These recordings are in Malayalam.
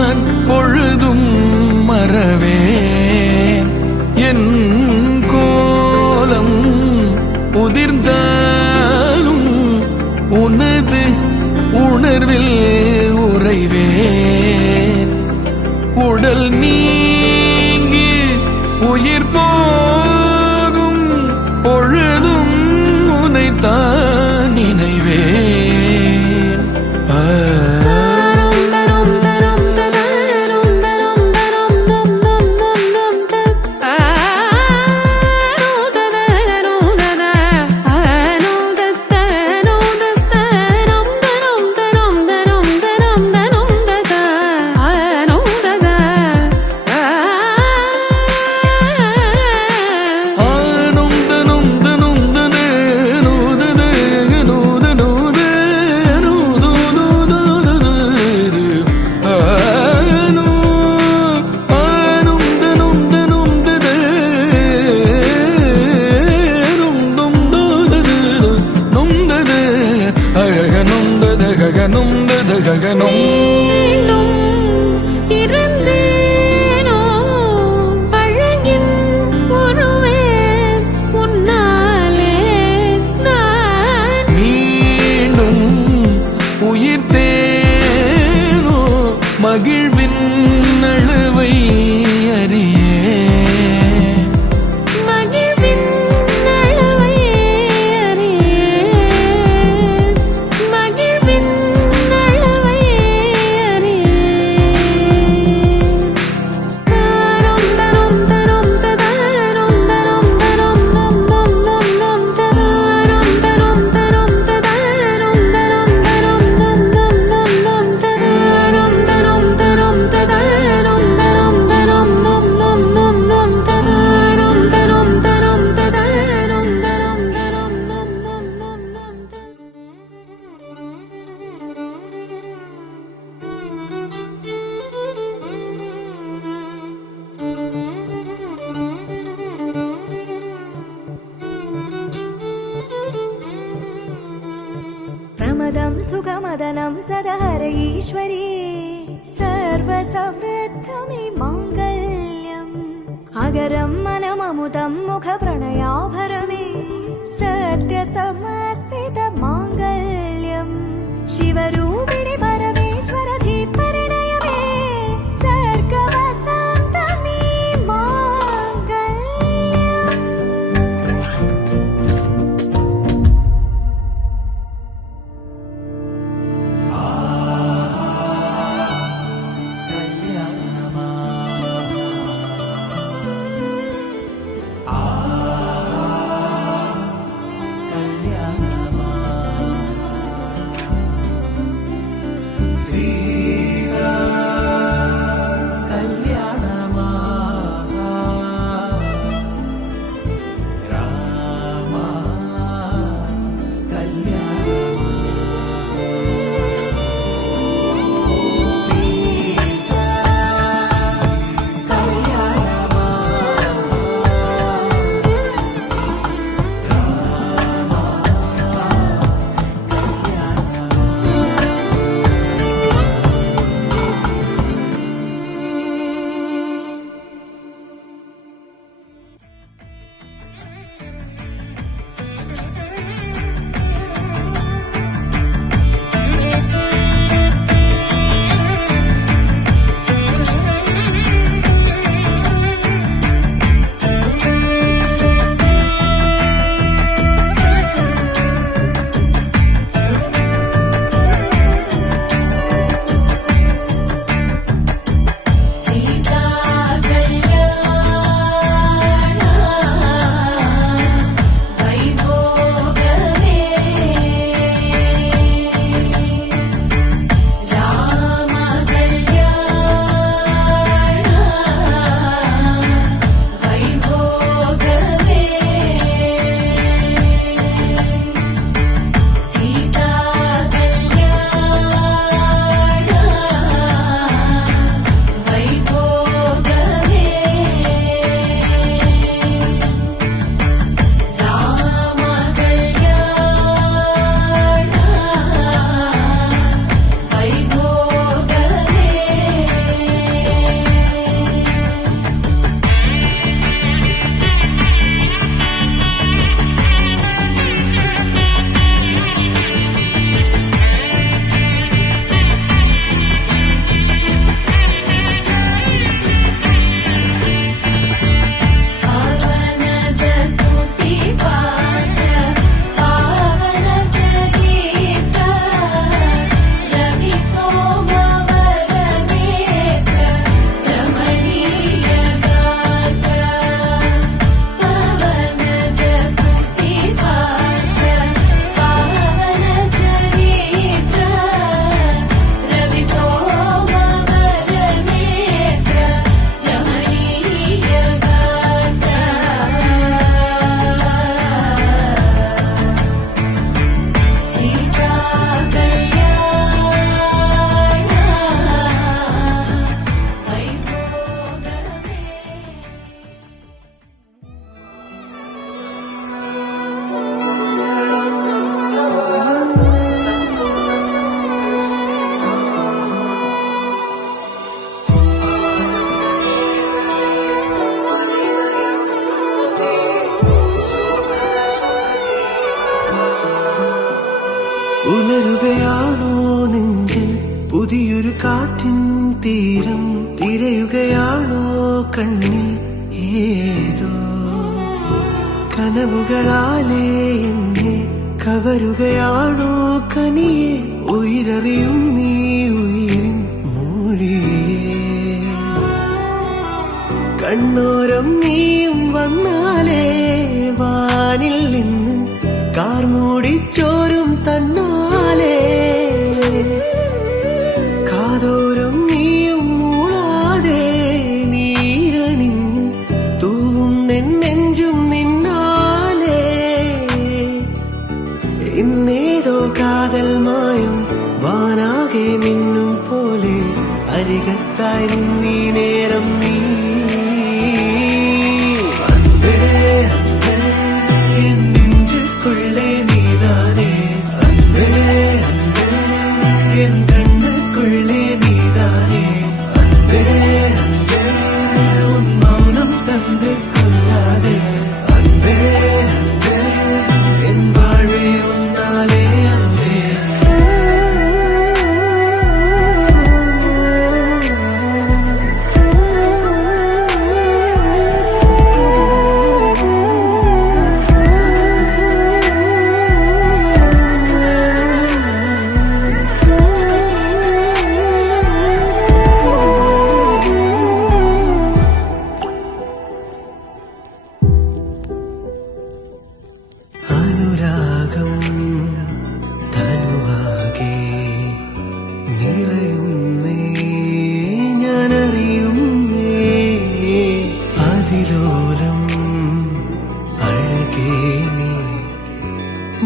நான் பொழுதும் மறவேன். என் கோலம் உதிர்ந்தாலும் உனது உணர்வில் உறைவேன். உடல் நீங்கி உயிர் போகும் பொழுதும் உனைத்தான் நினைவேன். மகிழ்வின் நழுவை அறியே மகிழ்வின் நழுவை அறியே மகிழ்வின் நழுவை அறியே தரும் தரும் தரும் தரும் தரும் தரும் தரும் தரும் தரும் தரும் தரும் தரும் प्रमदं सुखमदनं सदहर ईश्वरी सर्वसवृद्धमि माङ्गल्यम् अगरं मनममुदं मुखप्रणयाभरमे सत्यसमसित माङ्गल्यम् शिवरूपिणि परमेश्वरधि परिणयमे सर्गवसन्तमी പുതിയൊരു കാറ്റിൻ തീരം തിരയുകയാണോ കണ്ണിൽ ഏതോ കനവുകളാലേ എന്നെ കവരുകയാണോ കനിയെ ഉയരറിയും നീ ഉയരിൻ മൊഴിയേ കണ്ണോരം നീയും വന്നാലേ വാനിൽ നിന്ന് കാർമൂടിച്ചോരും തന്നാലേ കാതോരം നീയും മൂളാതെ നീരണിഞ്ഞ് തൂവും നെഞ്ചും നിന്നാലേ ഇന്നേതോ കാതൽ മായും വാനാകെ മിന്നും പോലെ അരികത്തായി നീ നേരം നീ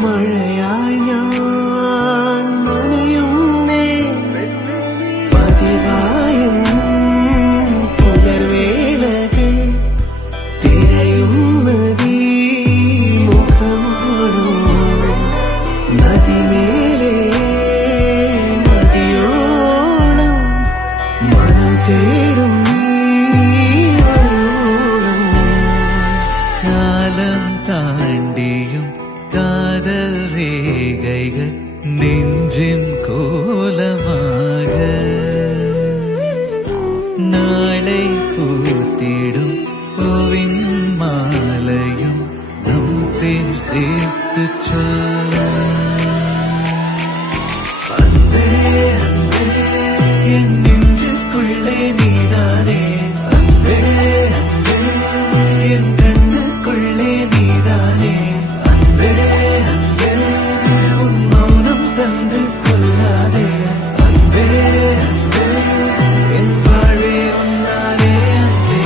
മഴയായി ഞാൻ നനയുന്നേ പതിവായും പുലർവേളകൾ തിരയുന്നതീ മുഖമാണോ നദിമേലെ മതിയോളം മനം തേടും നീയോളം കാലം താണ്ടിയും കാതൽ രേഖകൾ നെഞ്ചിൻ കോലமாக നാളെ പൂത്തിടും പൂവിൻ മാലയും നം പേർ ചേർത്ത് എൻ നെഞ്ചുക്കുള്ളേ നീതാനേ അன்பേ അன்பേ എൻ കണ്ണുക്കുള്ളേ നീതാനേ അன்பേ അன்பേ ഉൻ മൗനം തந்து കൊല്ലാതെ അன்பേ അன்பേ എൻ വാഴേ ഒന്നാലേ അன்பേ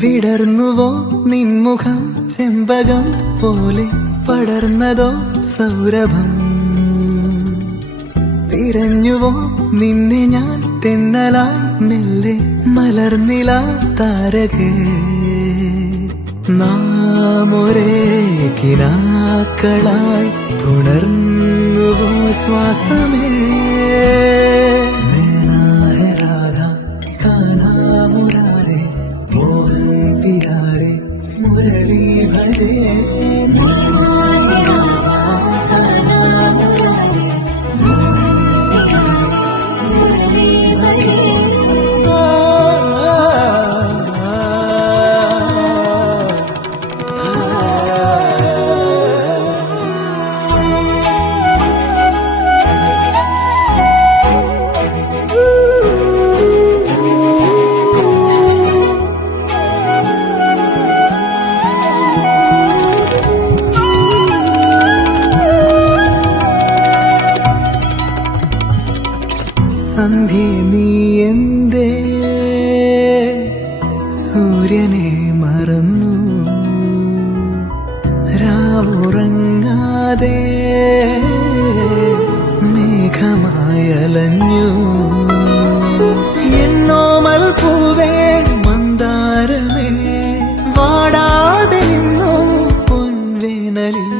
വിടർന്നുവോ നിൻമുഖം ചെമ്പകം പോലെ പടർന്നതോ സൗരഭം തിരഞ്ഞുവോ നിന്നെ ഞാൻ തെന്നലായി മെല്ലെ മലർന്നില താരകേ നാം ഒരേ കിനാക്കളായി പുണർന്നുവോ ശ്വാസമേ प्यारे मुरली भजे मुरली എന്നോമൽ പൂവേ മന്ദാരമേ വാടാതെ നിന്നോ പൊൻവേനലിൽ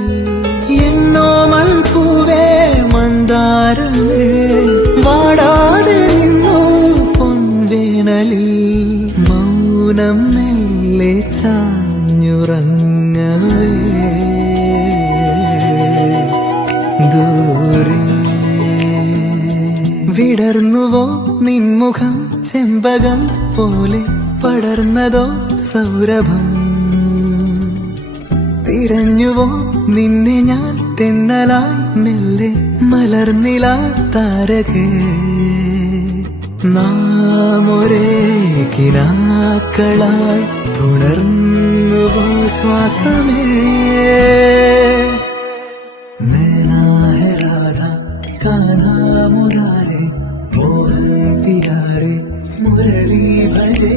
എന്നോമൽ പൂവേ മന്ദാരമേ വാടാതെ നിന്നോ പൊൻവേനലിൽ മൗനം മെല്ലെ ചാഞ്ഞുറങ്ങവേ ദൂരെ വിടർന്നുവോ നിൻമുഖം ചെമ്പകം പോലെ പടർന്നതോ സൗരഭം തിരഞ്ഞുവോ നിന്നെ ഞാൻ തെന്നലായി മെല്ലെ മലർന്നില താരകേ നാം ഒരേ കിനാക്കളായി തുടർന്നുവോ ശ്വാസമേ നैना है राधा कान्हा मुरारे मोहन प्यारे मुरली भजे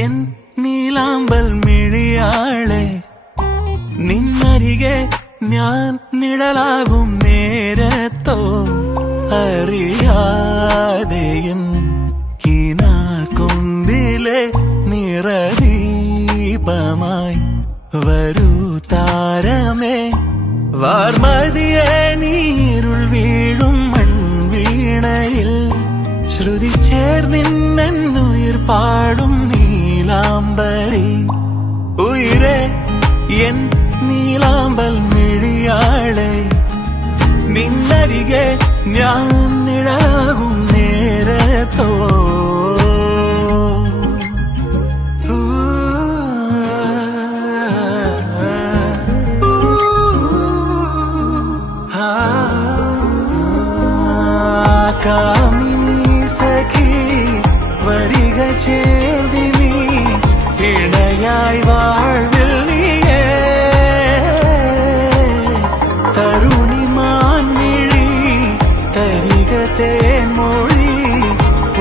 എൻ നീലാമ്പൽ മിഴിയാളെ നിന്നരികെ ഞാൻ നിഴലാകും നേരത്തോ അറിയാതെയും കിനാക്കൊമ്പിലെ നിറദീപമായി വരൂ താരമേ വാർമതിയെ നീരുൾ വീഴും മൺവീണയിൽ ശ്രുതി ചേർന്നിന്നുയിർ പാടും നീലാംബരി ഉയിരേ എൻ നീലാമ്പൽ മിഴിയാളെ നിന്നരികെ ഞാൻ നിഴലാകും നേരത്തോ കാമിനി സഖി വരിക ചേർദിനി ഇണയായി വാഴ്വിൽ നീയേ തരുണി മാൻമിഴി തരിക തേൻമൊഴി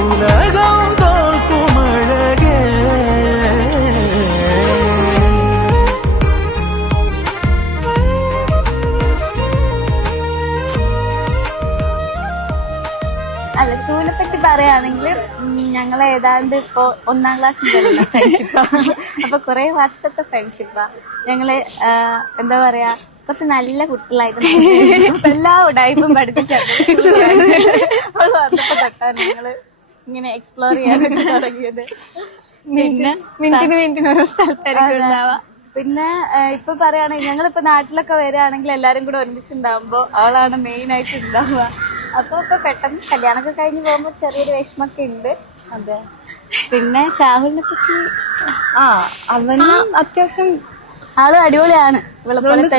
ഉലകം തോൽക്കുമഴകേ അല്ല സൂനെ പറ്റി പറയുകയാണെങ്കിൽ ഞങ്ങൾ ഏതാണ്ട് ഇപ്പോ 1ാം ക്ലാസ് മുതലുള്ള ഫ്രണ്ട്ഷിപ്പാ. അപ്പൊ കുറെ വർഷത്തെ ഫ്രണ്ട്ഷിപ്പാ. ഞങ്ങള് എന്താ പറയാ കുറച്ച് നല്ല കുട്ടികളായിട്ട് എല്ലാ ഉടായ്പും പഠിപ്പിച്ചാണ് വന്നപ്പോ തൊട്ടാണ് ഞങ്ങള് ഇങ്ങനെ എക്സ്പ്ലോർ ചെയ്യാനൊക്കെ തുടങ്ങിയത്. പിന്നെ മിനിറ്റിന് ഓരോ സ്ഥലത്തായിരിക്കും ഉണ്ടാവാ. പിന്നെ ഇപ്പൊ പറയുകയാണെങ്കിൽ ഞങ്ങളിപ്പോ നാട്ടിലൊക്കെ വരികയാണെങ്കിൽ എല്ലാരും കൂടെ ഒരുമിച്ചുണ്ടാവുമ്പോ അവളാണ് മെയിൻ ആയിട്ട് ഉണ്ടാവുക. അപ്പൊ ഇപ്പൊ പെട്ടെന്ന് കല്യാണമൊക്കെ കഴിഞ്ഞ് പോകുമ്പോ ചെറിയൊരു വിഷമൊക്കെ ഉണ്ട്. അതെ. പിന്നെ ഷാഹുലിനെ പറ്റി അവന് അത്യാവശ്യം ആള് അടിപൊളിയാണ്.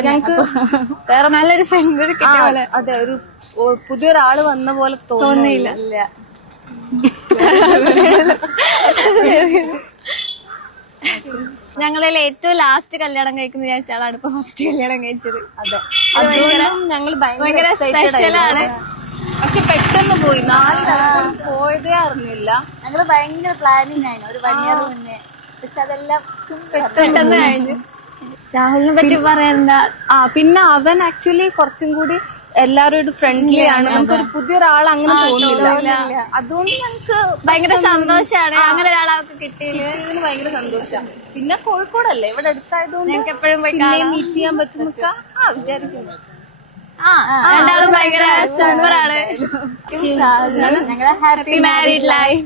ഞങ്ങൾക്ക് വേറെ നല്ലൊരു ഫ്രണ്ട് കിട്ടിയ പോലെ. അതെ, ഒരു പുതിയൊരാള് വന്ന പോലെ തോന്നിയില്ല. ഞങ്ങളിൽ ഏറ്റവും ലാസ്റ്റ് കല്യാണം കഴിക്കുന്ന വിചാരിച്ചാളാണ് ഇപ്പൊ ഫസ്റ്റ് കല്യാണം കഴിച്ചത്. അതെ, ഞങ്ങൾ ഭയങ്കര സ്പെഷ്യലാണ്. പക്ഷെ പെട്ടെന്ന് പോയി, 4 ദിവസം പോയതേ അറിഞ്ഞില്ല. ഞങ്ങള് ഭയങ്കര പ്ലാനിങ് ആയിരുന്നു ഒരു 1 year മുന്നേ. പക്ഷെ അതെല്ലാം പെട്ടെന്ന് കഴിഞ്ഞു. ഷാഹുലിനെ പറ്റി പറയാറുണ്ടാ? പിന്നെ അവൻ ആക്ച്വലി കുറച്ചും കൂടി എല്ലാവരോടും ഫ്രണ്ട്ലി ആണ്. നമുക്കൊരു പുതിയൊരാൾ അങ്ങനെ തോന്നില്ല. അതുകൊണ്ട് ഞങ്ങക്ക് ഭയങ്കര സന്തോഷാണ് അങ്ങനെ ഒരാളൊക്കെ കിട്ടിയതിന്. ഭയങ്കര സന്തോഷമാണ്. പിന്നെ കോഴിക്കോടല്ലേ, ഇവിടെ അടുത്തായതുകൊണ്ട് ഞങ്ങൾക്ക് എപ്പോഴും പോയി മീറ്റ് ചെയ്യാൻ പറ്റുന്നൊക്കെ വിചാരിക്കുന്നു. രണ്ടാളും ഭയങ്കര സൂപ്പറാണ്. ഞങ്ങളെ ഹാപ്പി മാരീഡ് ലൈഫ്.